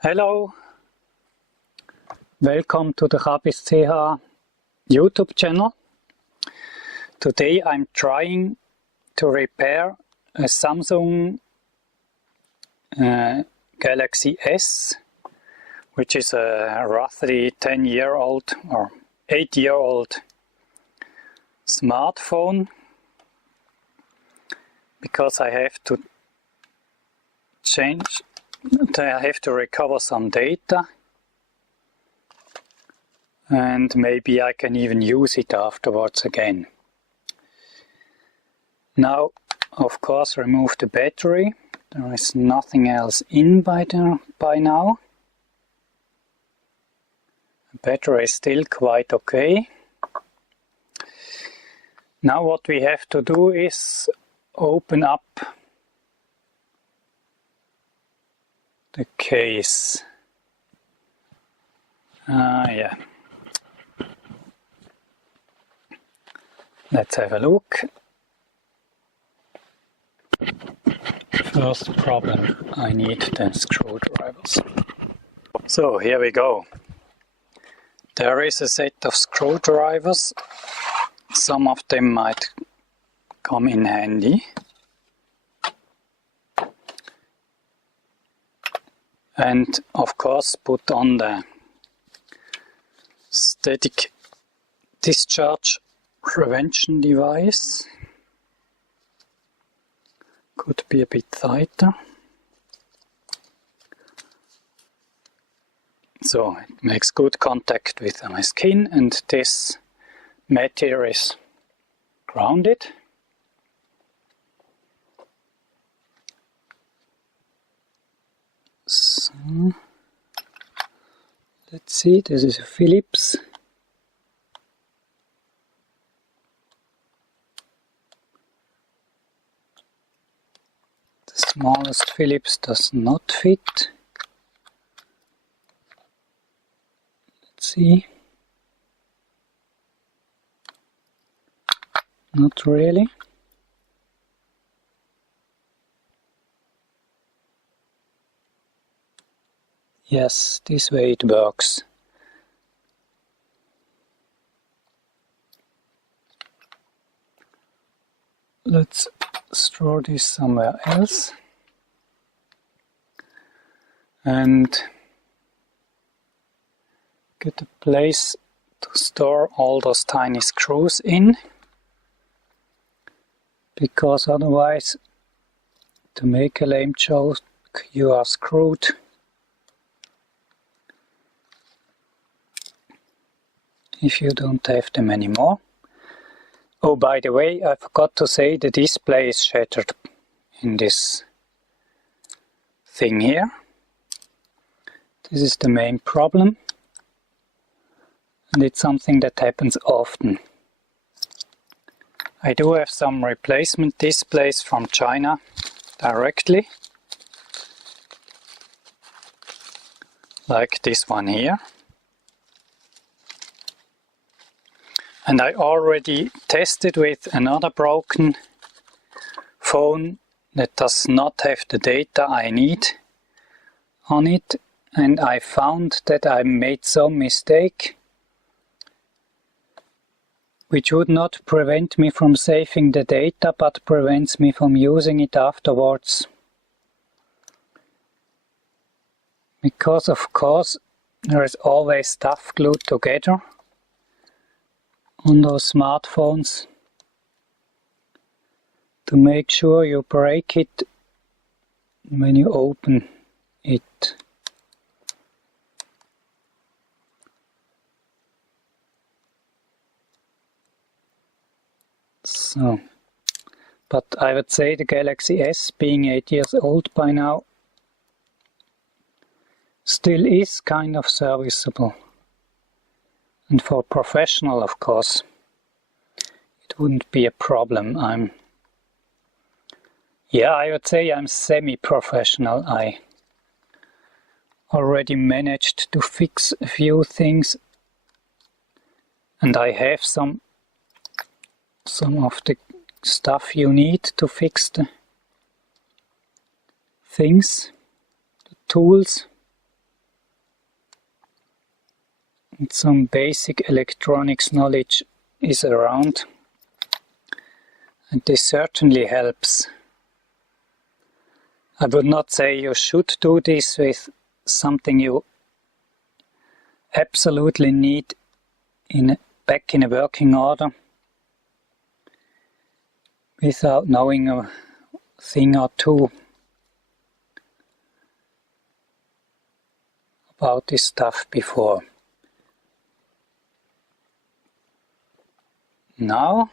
Hello, welcome to the C.H.A.B.I.S YouTube channel. Today I'm trying to repair a Samsung Galaxy S, which is a roughly 10-year-old or 8-year-old smartphone, because I have to recover some data, and maybe I can even use it afterwards again. Now, of course, remove the battery. There is nothing else in by now. The battery is still quite okay. Now what we have to do is open up the case. Yeah. Let's have a look. First problem, I need the screwdrivers. So here we go. There is a set of screwdrivers. Some of them might come in handy. And of course put on the static discharge prevention device. Could be a bit tighter. So it makes good contact with my skin, and this material is grounded. So, let's see, this is a Phillips. The smallest Phillips does not fit. Let's see. Not really. Yes, this way it works. Let's store this somewhere else. And get a place to store all those tiny screws in. Because otherwise, to make a lame joke, you are screwed. If you don't have them anymore. Oh, by the way, I forgot to say the display is shattered in this thing here. This is the main problem, and it's something that happens often. I do have some replacement displays from China directly, like this one here. And I already tested with another broken phone that does not have the data I need on it, and I found that I made some mistake which would not prevent me from saving the data, but prevents me from using it afterwards. Because of course there is always stuff glued together on those smartphones, to make sure you break it when you open it. So, but I would say the Galaxy S, being 8 years old by now, still is kind of serviceable. And for professional, of course, it wouldn't be a problem. I would say I'm semi-professional. I already managed to fix a few things, and I have some of the stuff you need to fix the things, the tools. and some basic electronics knowledge is around, and this certainly helps. I would not say you should do this with something you absolutely need back in a working order without knowing a thing or two about this stuff before. Now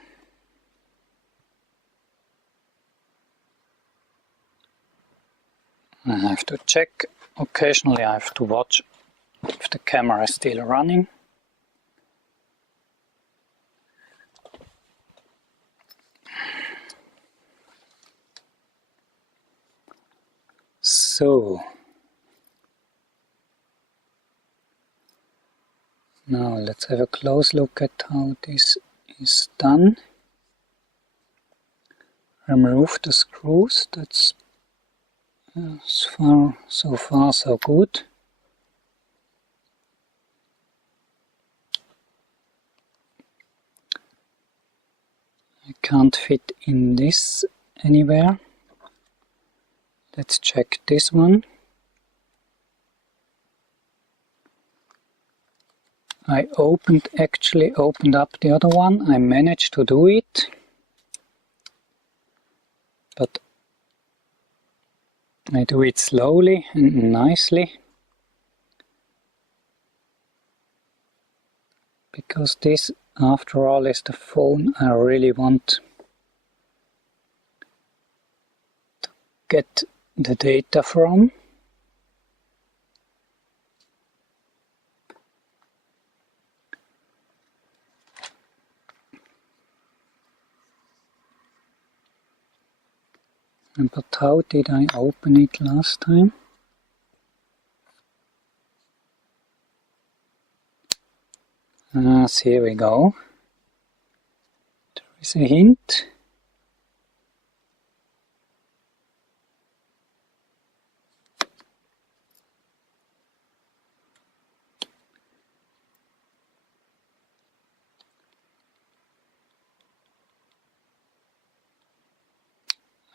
I have to check. Occasionally I have to watch if the camera is still running. So now let's have a close look at how this is done. Remove the screws. That's so far so good. I can't fit in this anywhere. Let's check this one. I actually opened up the other one. I managed to do it, but I do it slowly and nicely, because this, after all, is the phone I really want to get the data from. But how did I open it last time? So here we go. There is a hint.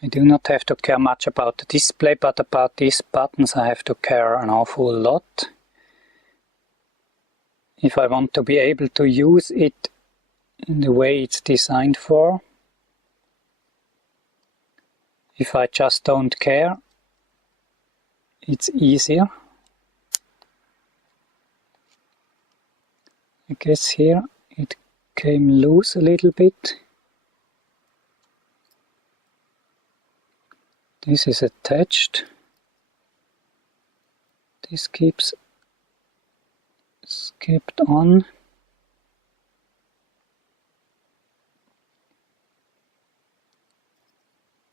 I do not have to care much about the display, but about these buttons I have to care an awful lot. If I want to be able to use it in the way it's designed for. If I just don't care, it's easier. I guess here it came loose a little bit. This is attached. This keeps kept on.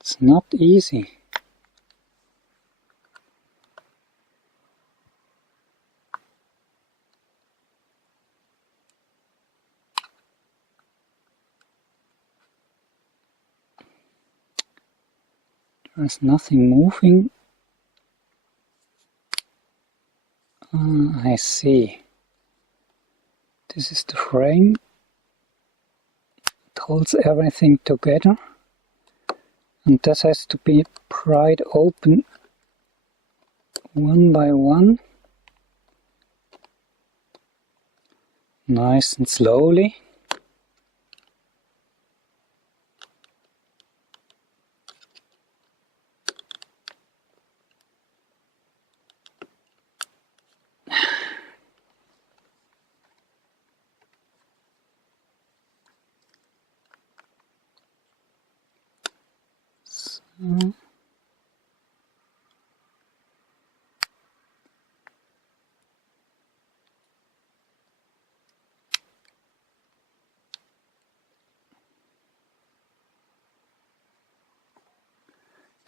It's not easy. There's nothing moving. I see. This is the frame. It holds everything together. And this has to be pried open one by one. Nice and slowly.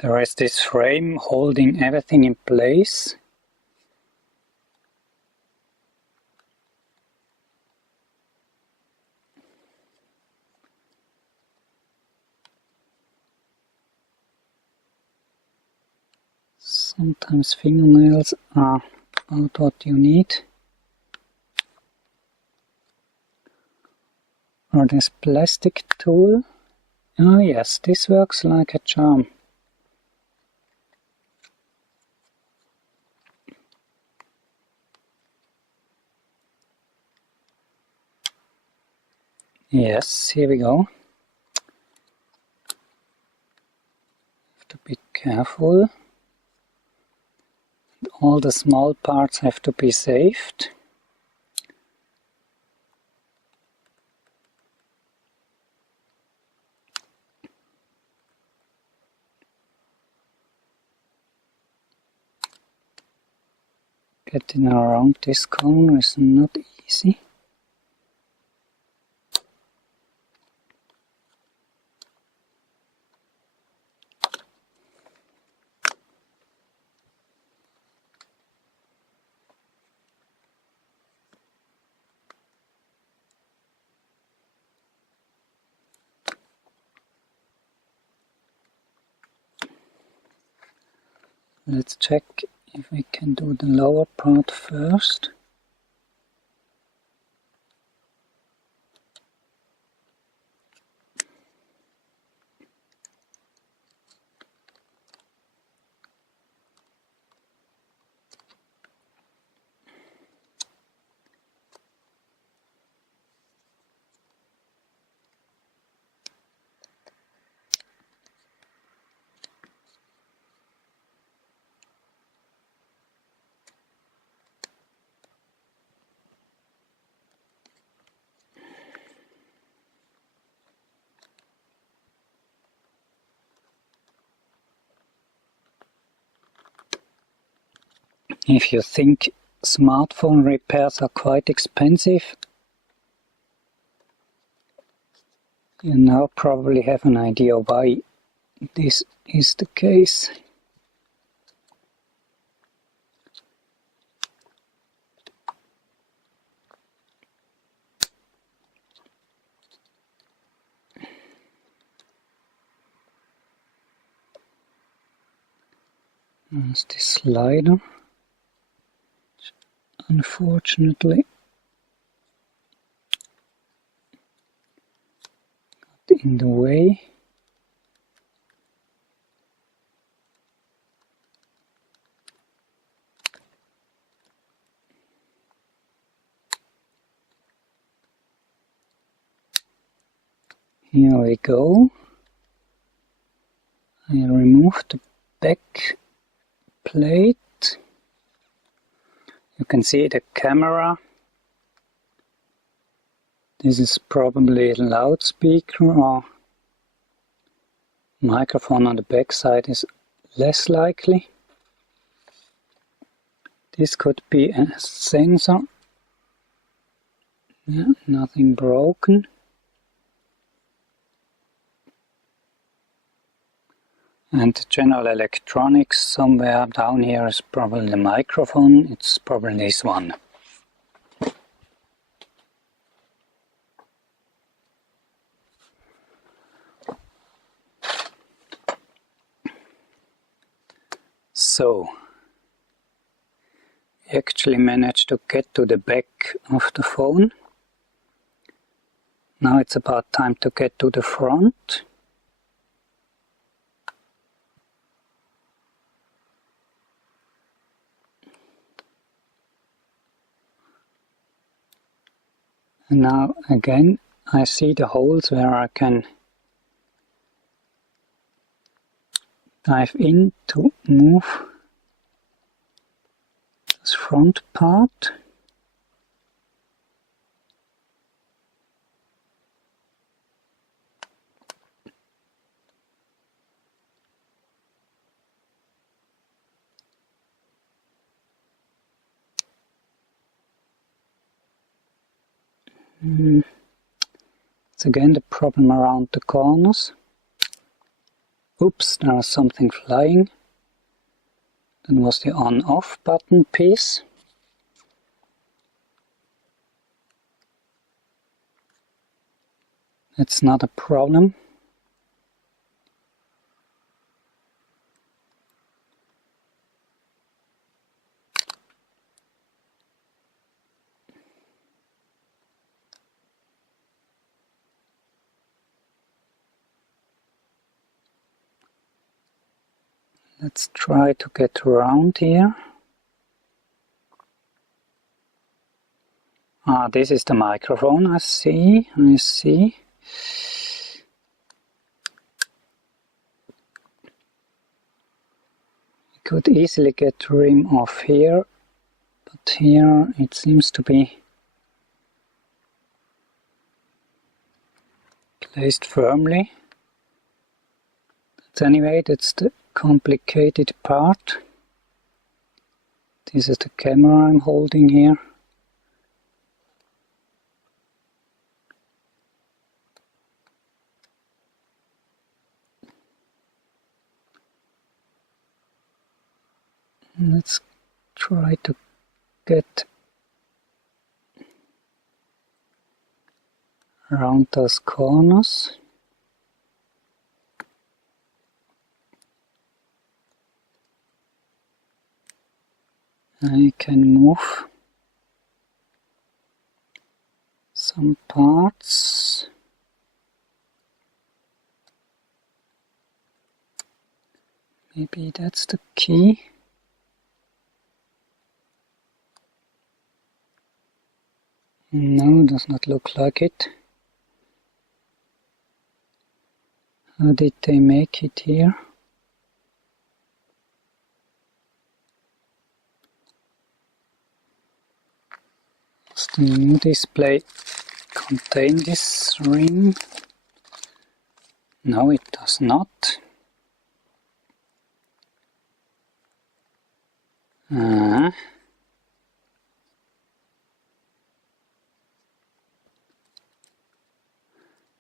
There is this frame holding everything in place. Sometimes fingernails are about what you need. or this plastic tool. Oh yes, this works like a charm. Yes, here we go. Have to be careful. All the small parts have to be saved. Getting around this corner is not easy. Let's check if we can do the lower part first. If you think smartphone repairs are quite expensive, you now probably have an idea why this is the case. There's this slider, which unfortunately got in the way. Here we go. I removed the back plate. You can see the camera. This is probably a loudspeaker, or microphone on the back side is less likely. This could be a sensor. Yeah, nothing broken. And the general electronics somewhere down here is probably the microphone. It's probably this one. So, we actually managed to get to the back of the phone. Now it's about time to get to the front. And now again I see the holes where I can dive in to move this front part. It's again the problem around the corners. Oops, there is something flying. That was the on-off button piece. It's not a problem. Let's try to get around here. This is the microphone, I see. I could easily get the rim off here, but here it seems to be placed firmly. But anyway, that's the complicated part. This is the camera I'm holding here. Let's try to get around those corners. I can move some parts. Maybe that's the key. No, does not look like it. How did they make it here? Does the new display contain this ring? No, it does not.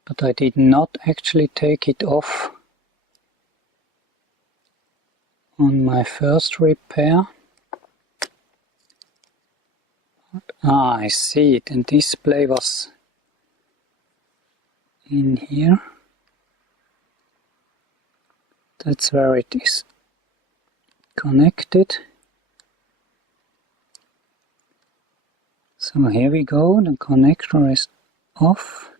But I did not actually take it off on my first repair. I see it, and display was in here. That's where it is connected. So here we go, the connector is off.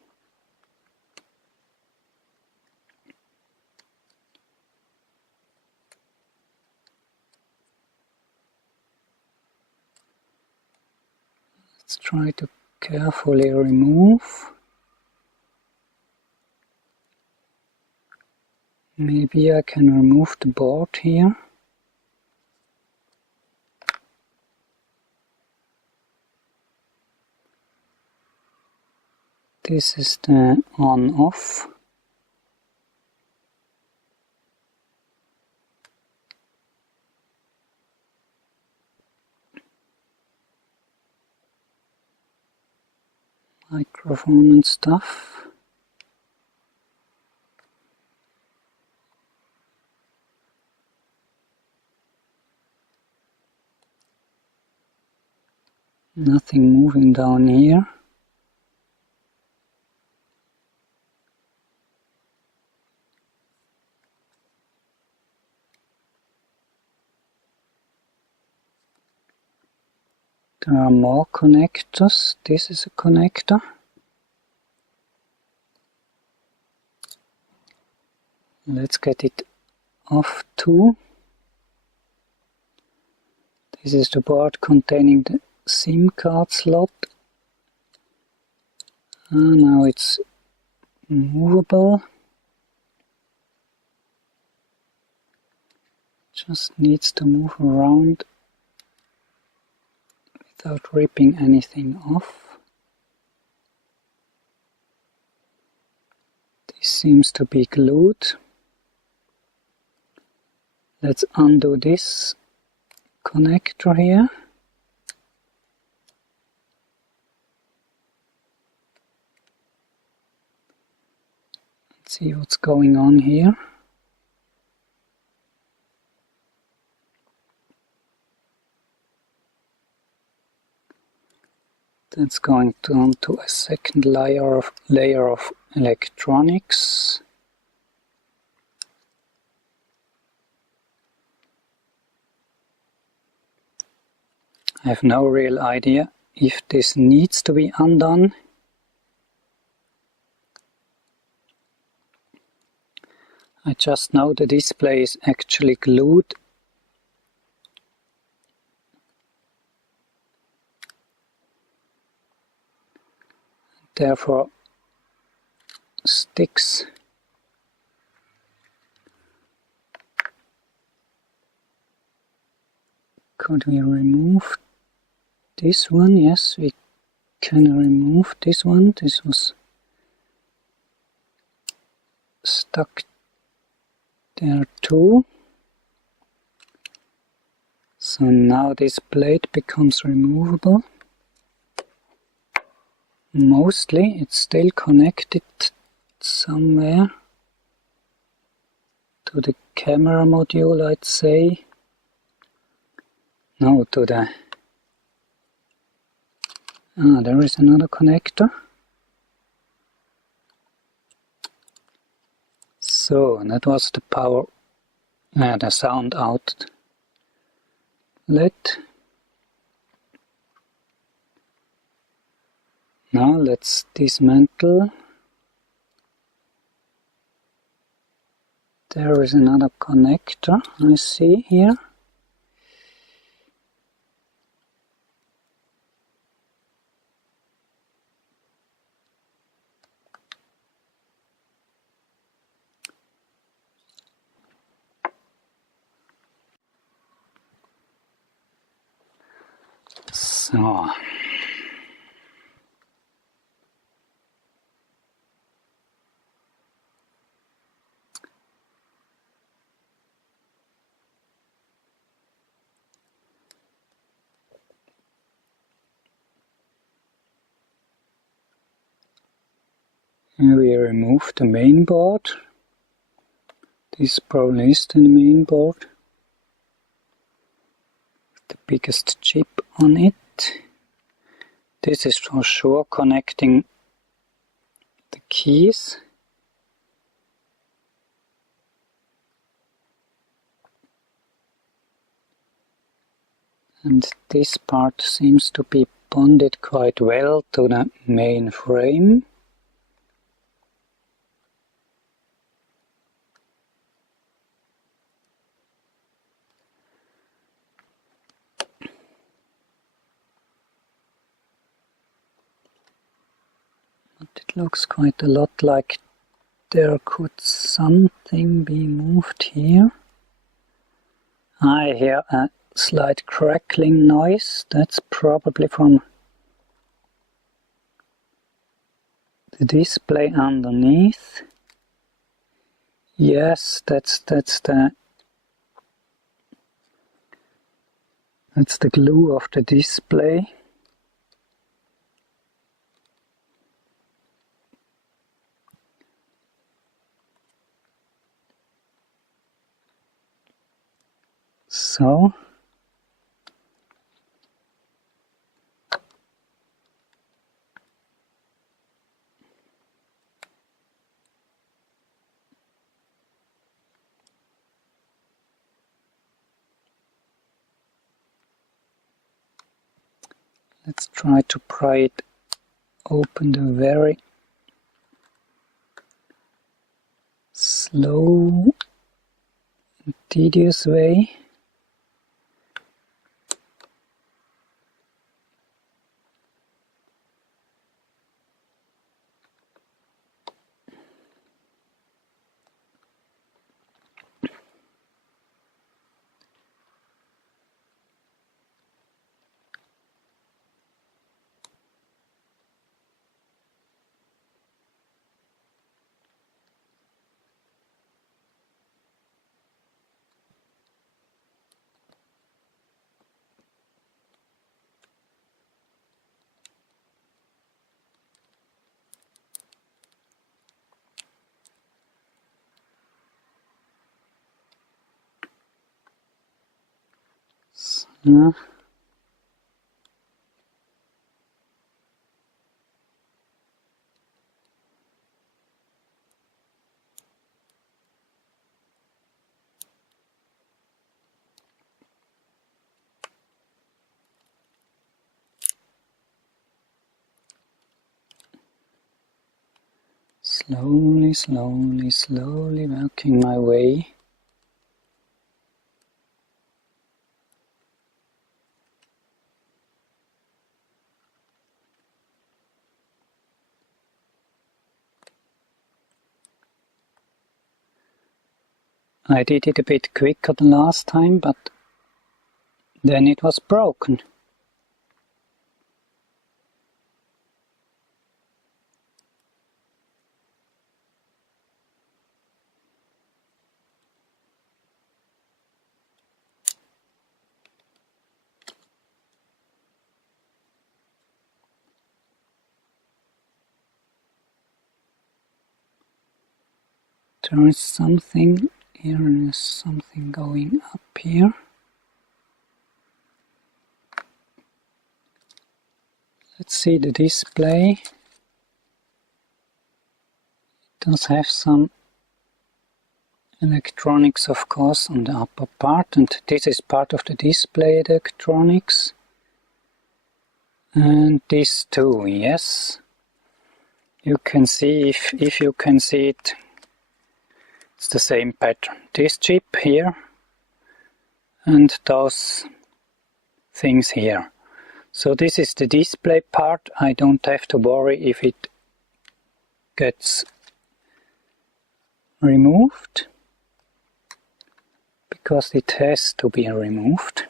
Let's try to carefully remove. Maybe I can remove the board here. This is the on-off. Microphone and stuff. Nothing moving down here. There are more connectors. This is a connector. Let's get it off too. This is the board containing the SIM card slot. Now it's movable. Just needs to move around without ripping anything off. This seems to be glued. Let's undo this connector here. Let's see what's going on here. That's going on to a second layer of electronics. I have no real idea if this needs to be undone. I just know the display is actually glued. Therefore sticks. Could we remove this one? Yes, we can remove this one. This was stuck there too. So now this plate becomes removable. Mostly it's still connected somewhere to the camera module, I'd say. No, to the... Ah, there is another connector. So, that was the power, the sound outlet. Now let's dismantle. There is another connector I see here. So. We remove the mainboard. This probably is the mainboard. The biggest chip on it. This is for sure connecting the keys. And this part seems to be bonded quite well to the main frame. But it looks quite a lot like there could something be moved here. I hear a slight crackling noise. That's probably from the display underneath. Yes, that's the glue of the display. So let's try to pry it open the very slow and tedious way. So, Slowly, slowly, slowly working my way. I did it a bit quicker than last time, but then it was broken. There is something here, there is something going up here. Let's see the display. It does have some electronics, of course, on the upper part, and this is part of the display electronics. And this too, yes. You can see, if you can see it, it's the same pattern. This chip here and those things here. So this is the display part. I don't have to worry if it gets removed, because it has to be removed.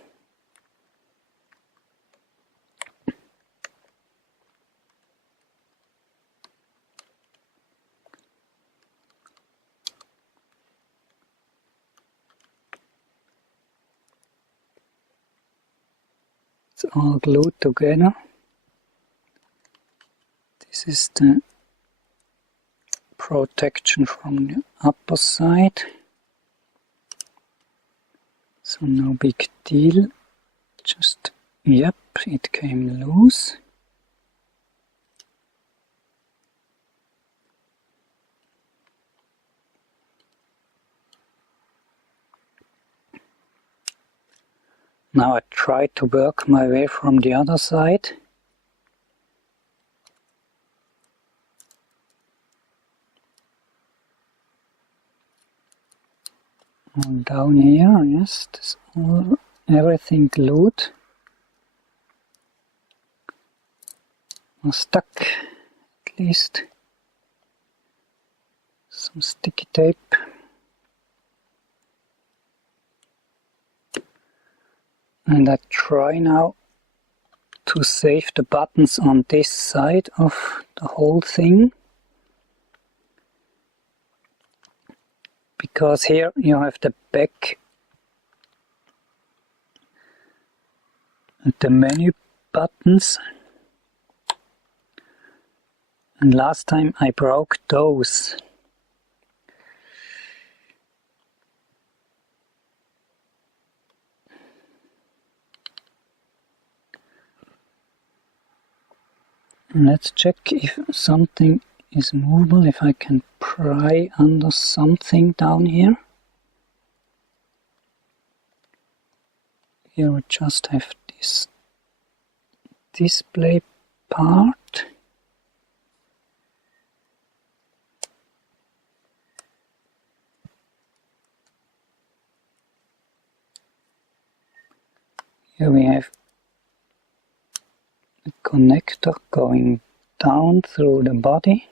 It's all glued together. This is the protection from the upper side. So no big deal. Just, yep, it came loose. Now I try to work my way from the other side. And down here, yes, this everything glued. Or stuck, at least. Some sticky tape. And I try now to save the buttons on this side of the whole thing. Because here you have the back and the menu buttons. And last time I broke those. Let's check if something is movable, if I can pry under something down here. Here we just have this display part. Here we have a connector going down through the body.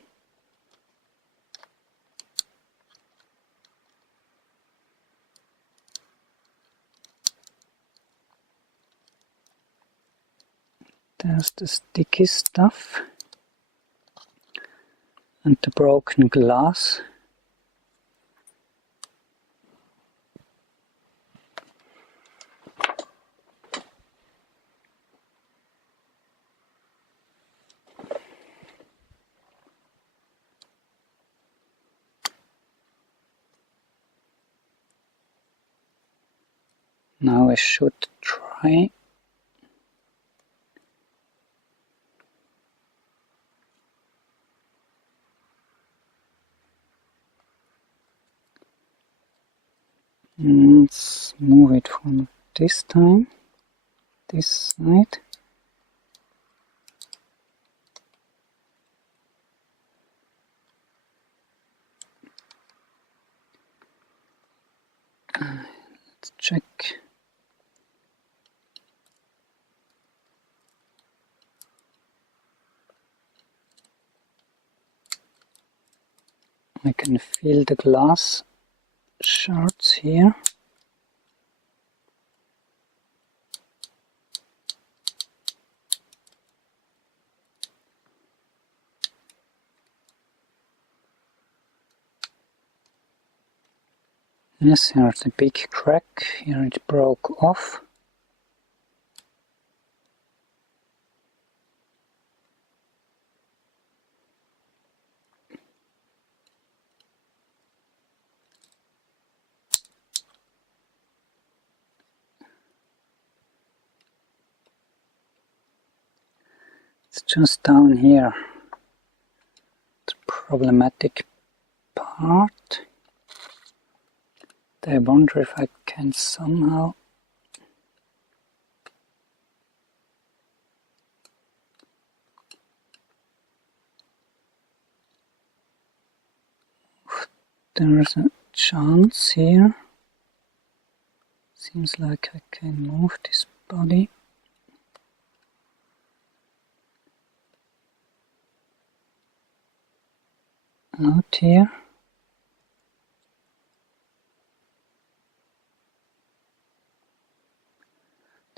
There's the sticky stuff and the broken glass. Now I should try . Let's move it from this side. Let's check. I can feel the glass shards here. Yes, here's a big crack. Here it broke off. It's just down here, the problematic part. I wonder if I can somehow there's a chance here. Seems like I can move this body. Out here.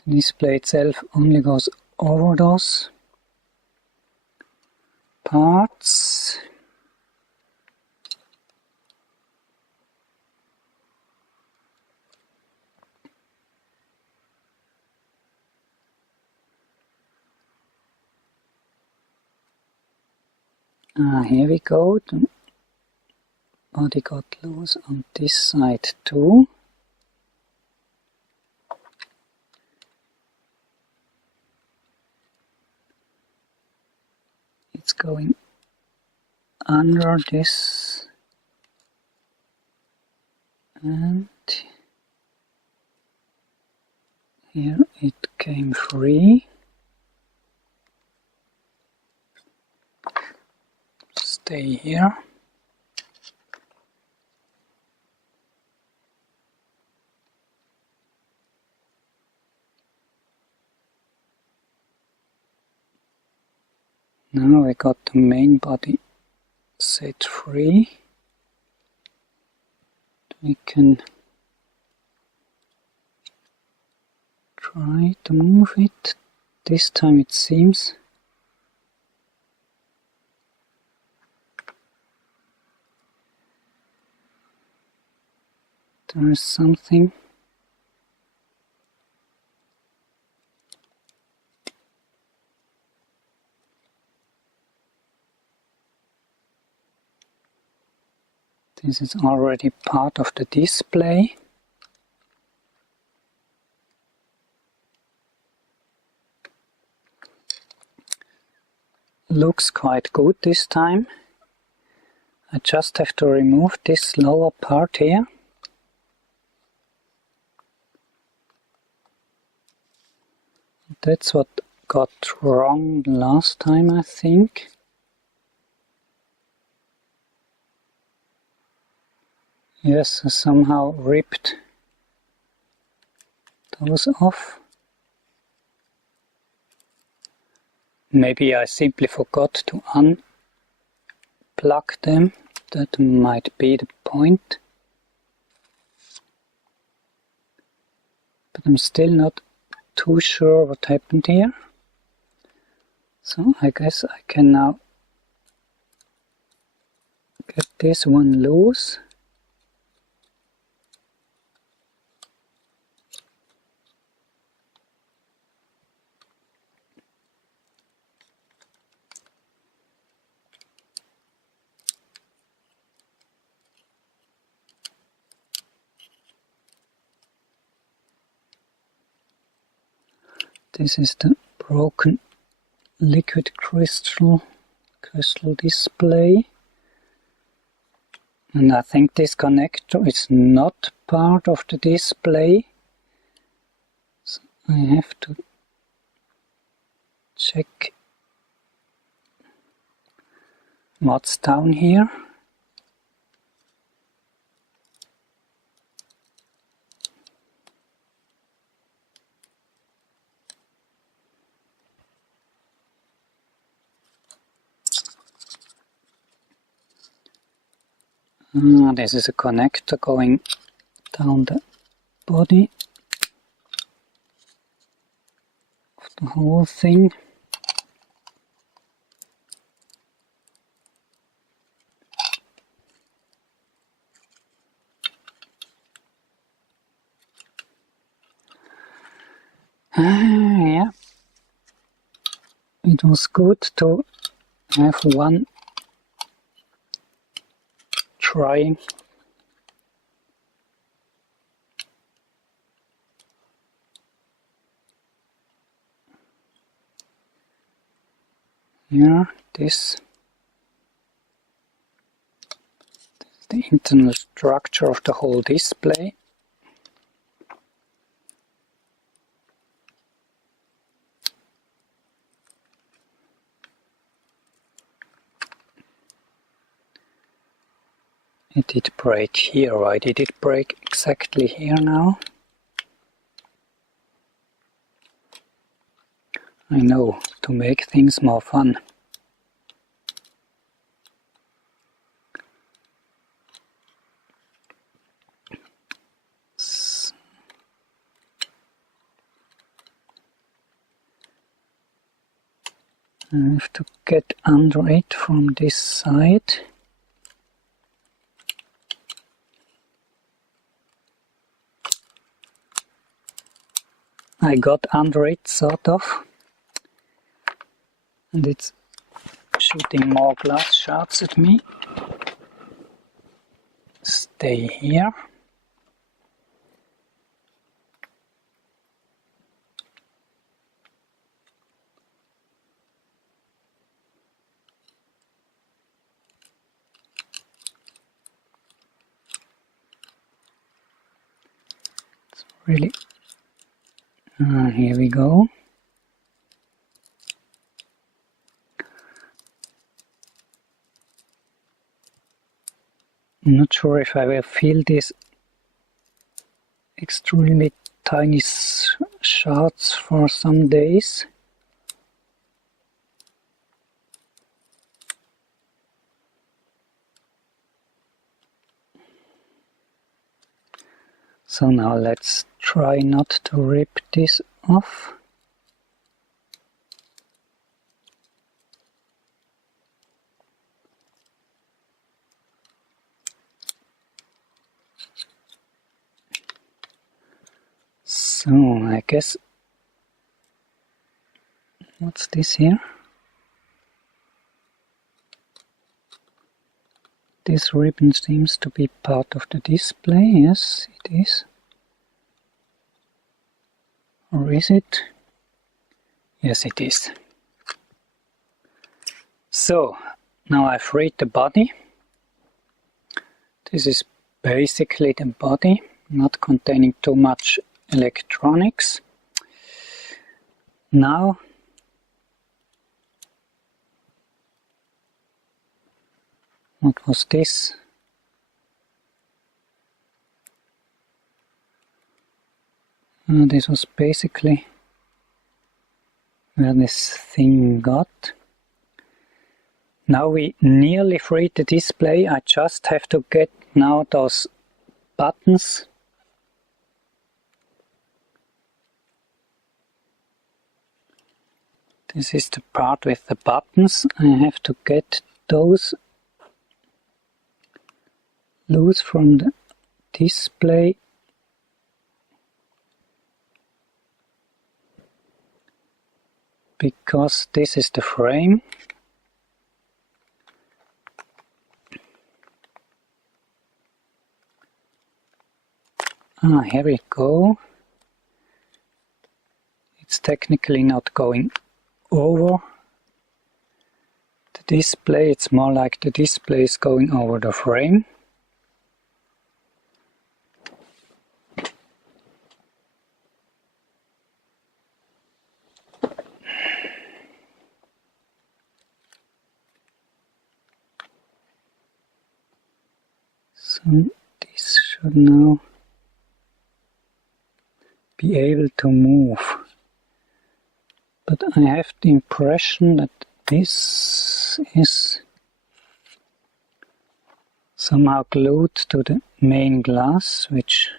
The display itself only goes over those parts. Here we go. The body got loose on this side too. It's going under this, and here it came free. Stay here. Now we got the main body set free. We can try to move it. This time it seems there is something. This is already part of the display. Looks quite good this time. I just have to remove this lower part here. That's what got wrong last time, I think. Yes, I somehow ripped those off. Maybe I simply forgot to unplug them. That might be the point. But I'm still not too sure what happened here. So I guess I can now get this one loose. This is the broken liquid crystal display. And I think this connector is not part of the display. So I have to check what's down here. This is a connector going down the body of the whole thing. Yeah, it was good to have one try. Here, this is the internal structure of the whole display. It did break here. Why did it break exactly here now? I know, to make things more fun. I have to get under it from this side. I got under it, sort of. And it's shooting more glass shards at me. Stay here. It's really... here we go. I'm not sure if I will feel these extremely tiny shards for some days. So now let's try not to rip this off. So I guess, what's this here? This ribbon seems to be part of the display. Yes, it is. Or is it? Yes, it is. So now I've freed the body. This is basically the body, not containing too much electronics. Now what was this? This was basically where this thing got. Now we nearly freed the display. I just have to get now those buttons. This is the part with the buttons. I have to get those loose from the display. Because this is the frame. Here we go. It's technically not going over the display, it's more like the display is going over the frame. So this should now be able to move. But I have the impression that this is somehow glued to the main glass, which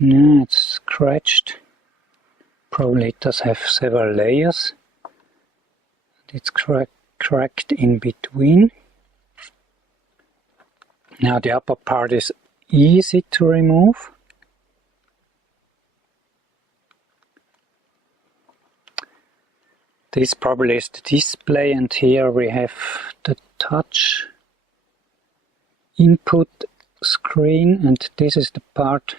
it's scratched. Probably it does have several layers. It's cracked in between. Now the upper part is easy to remove. This probably is the display, and here we have the touch input screen, and this is the part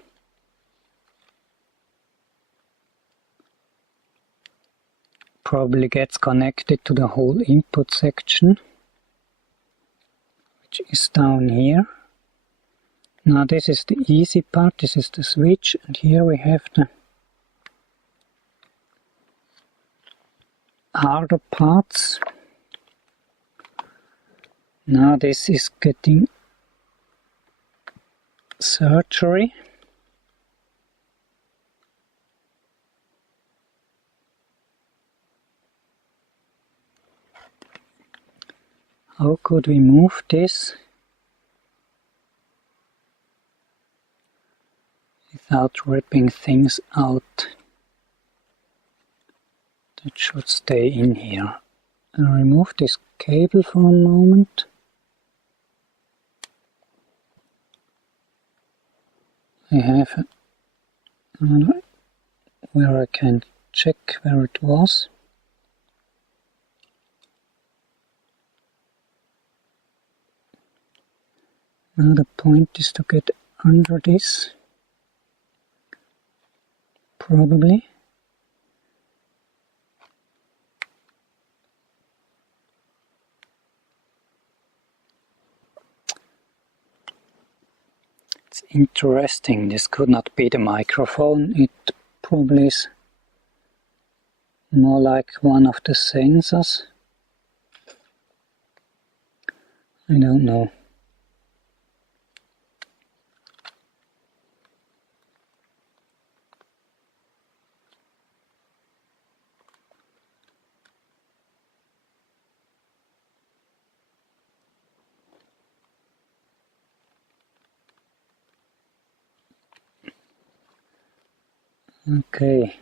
probably gets connected to the whole input section, which is down here. Now this is the easy part, this is the switch, and here we have the harder parts. Now this is getting surgery. How could we move this without ripping things out that should stay in here? I'll remove this cable for a moment. I have another where I can check where it was. Now the point is to get under this, probably. It's interesting, this could not be the microphone, it probably is more like one of the sensors. I don't know. Okay,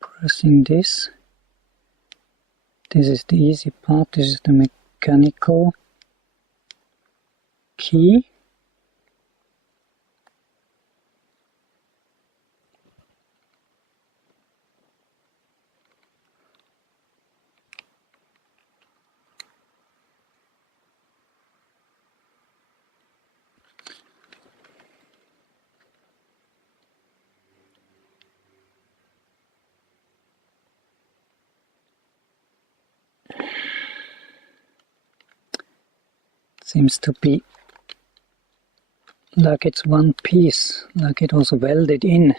pressing this. This is the easy part, this is the mechanical key. Seems to be like it's one piece, like it was welded in.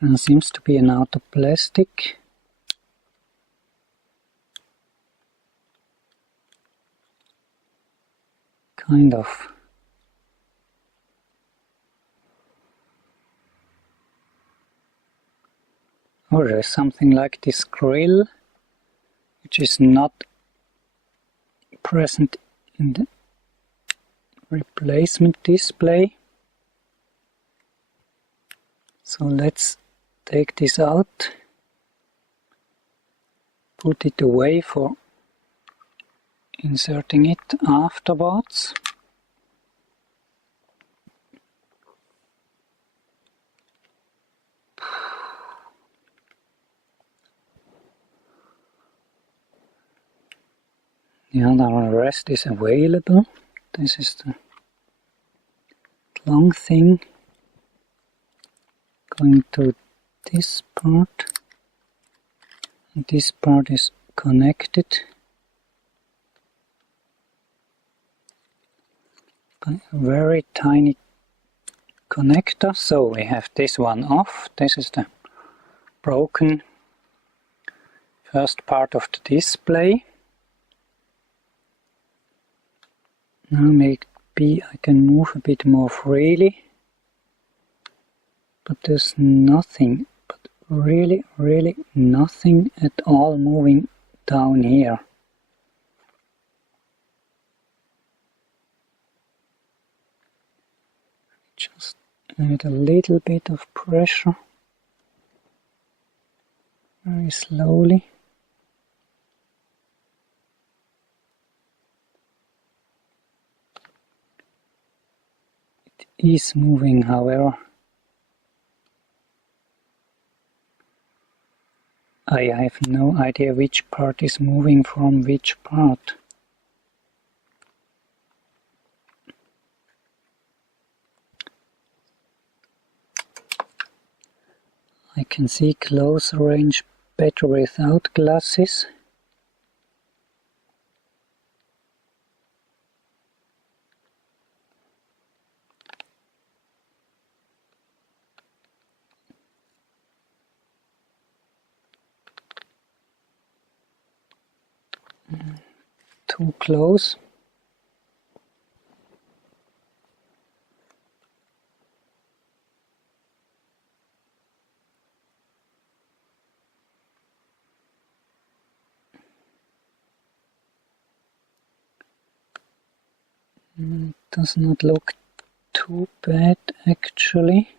And seems to be an out of plastic. Kind of. Or there's something like this grill, which is not present in the replacement display. So let's take this out, put it away for inserting it afterwards. The other rest is available. This is the long thing going to this part, and this part is connected. A very tiny connector, so we have this one off. This is the broken first part of the display. Now maybe I can move a bit more freely, but there's nothing, but really nothing at all moving down here. Just add a little bit of pressure, very slowly. It is moving, however. I have no idea which part is moving from which part. I can see close range better without glasses. Too close. It does not look too bad actually.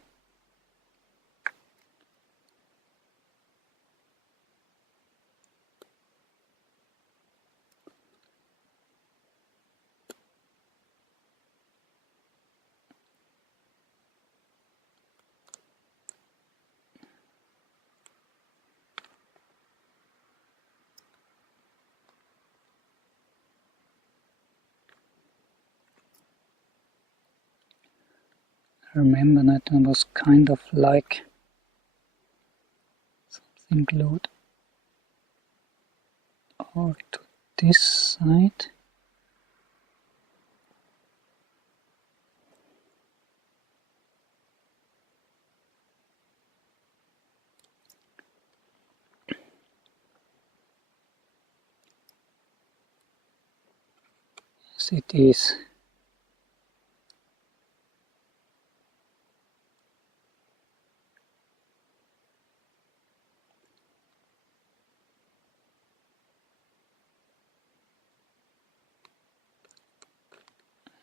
I remember that it was kind of like something glued over to this side. Yes, it is.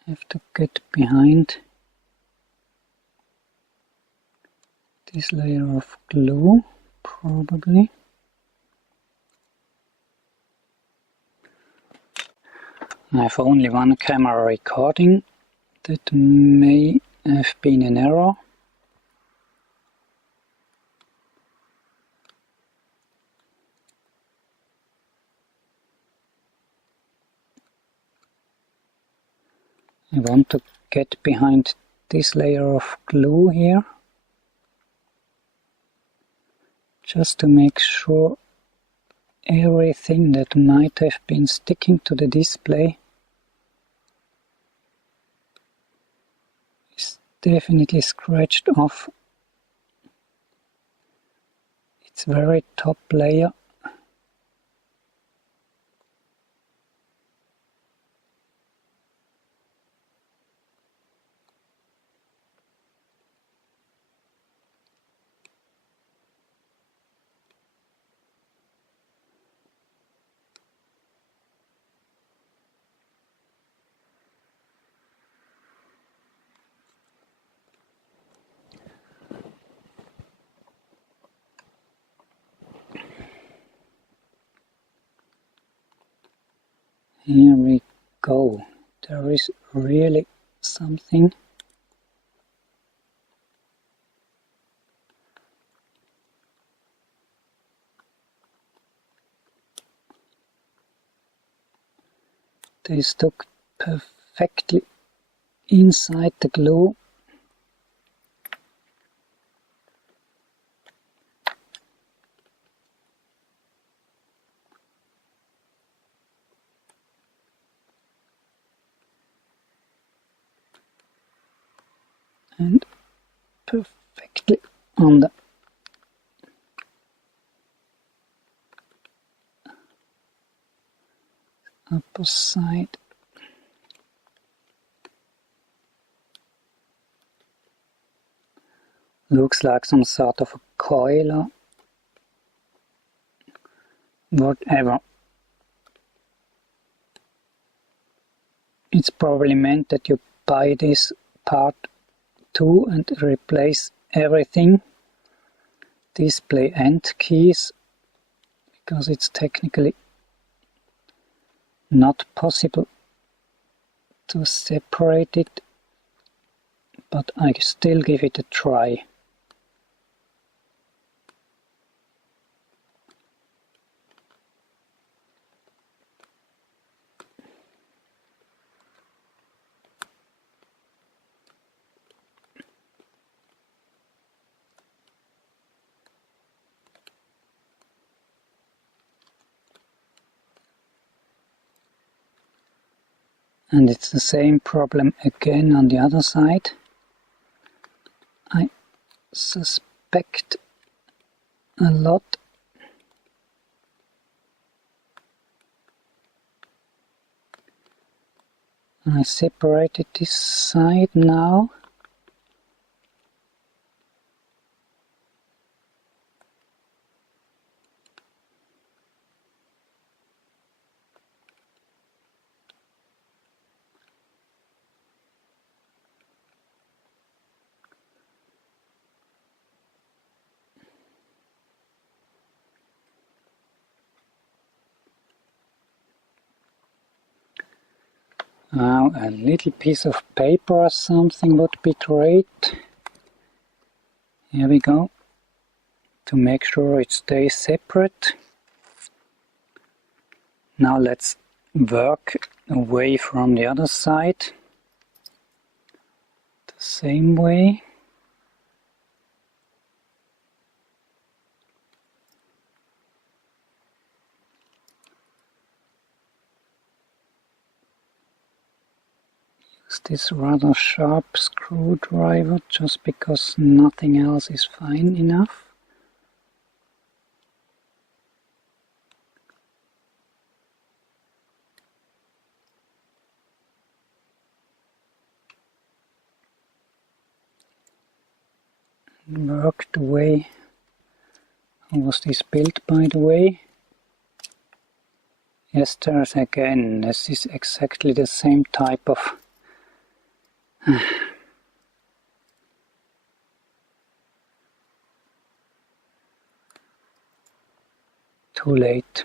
I have to get behind this layer of glue, probably. I have only one camera recording. That may have been an error. I want to get behind this layer of glue here, just to make sure everything that might have been sticking to the display is definitely scratched off its very top layer. Here we go. There is really something. They stuck perfectly inside the glue. And perfectly on the upper side. Looks like some sort of a coil or whatever. It's probably meant that you buy this part too and replace everything. Display end keys, because it's technically not possible to separate it, but I still give it a try. And it's the same problem again on the other side. I suspect a lot. I separated this side now. Now a little piece of paper or something would be great. Here we go. To make sure it stays separate. Now let's work away from the other side. The same way. Use this rather sharp screwdriver just because nothing else is fine enough. Work the way. How was this built, by the way? Yes, there's again, this is exactly the same type of too late.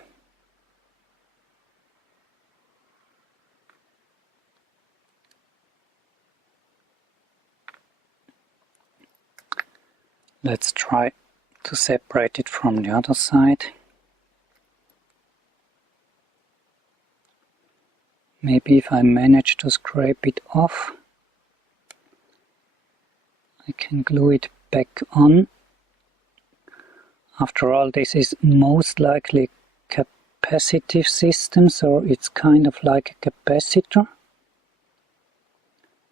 Let's try to separate it from the other side. Maybe if I manage to scrape it off, I can glue it back on. After all, this is most likely a capacitive system, so it's kind of like a capacitor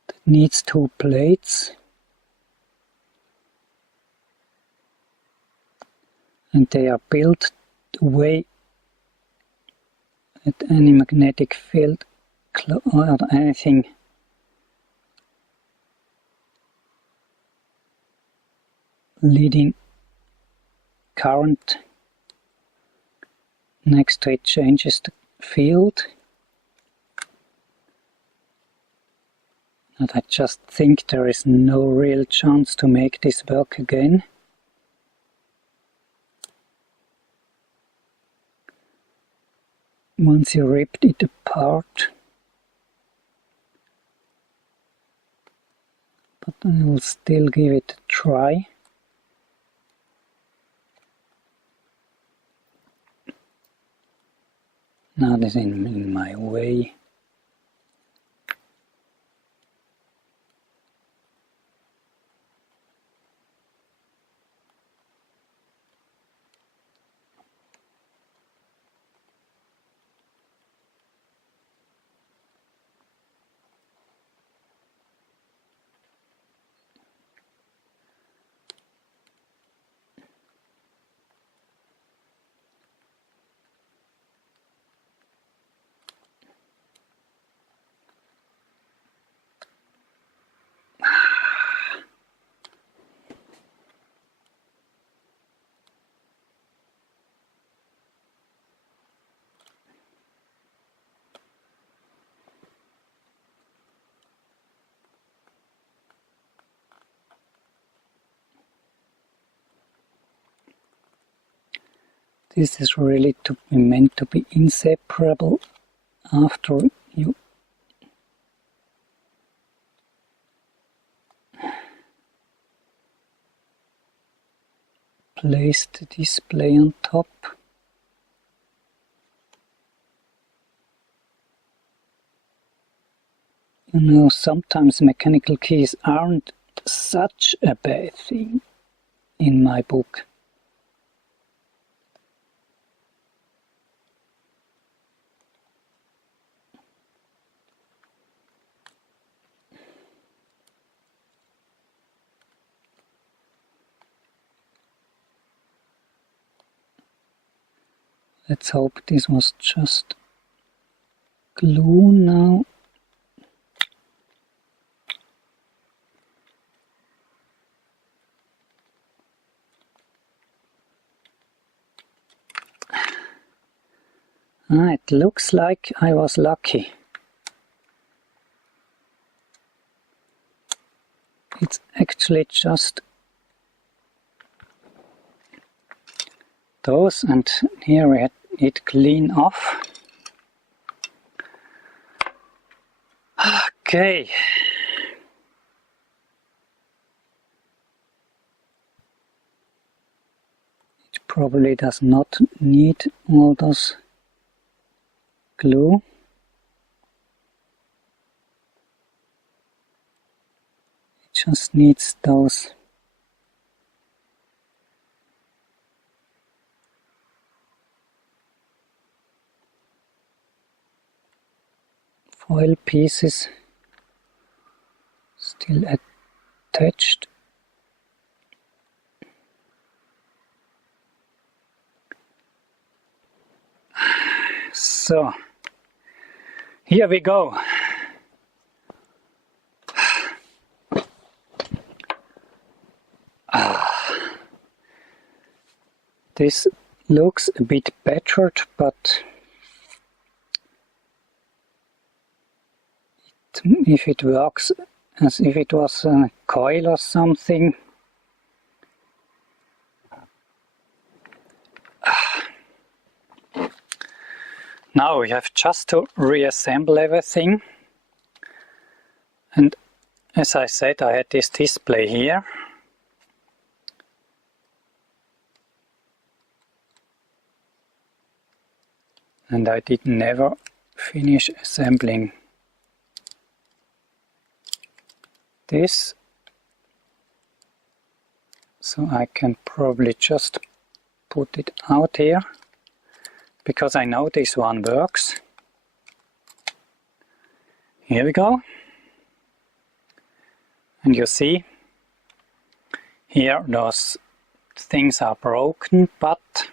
that needs two plates. And they are built the way that any magnetic field or anything leading current next to it changes the field. And I just think there is no real chance to make this work again. Once you ripped it apart. But I will still give it a try. Now this is in my way. this is really meant to be inseparable after you place the display on top. You know, sometimes mechanical keys aren't such a bad thing in my book. Let's hope this was just glue now. It looks like I was lucky. It's actually just those, and here we had it clean off. Okay. It probably does not need all those glue. It just needs those foil pieces still attached. So, here we go. This looks a bit battered, but if it works as if it was a coil or something. Now we have just to reassemble everything, and as I said, I had this display here. And I did never finish assembling this, so I can probably just put it out here, because I know this one works. Here we go. And you see, here those things are broken, but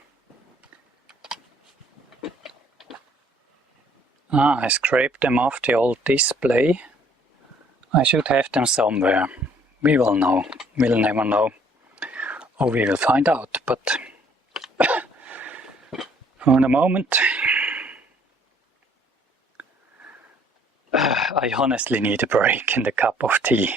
I scraped them off the old display. I should have them somewhere. We will know. We'll never know. Or we will find out. But for the moment, I honestly need a break and a cup of tea.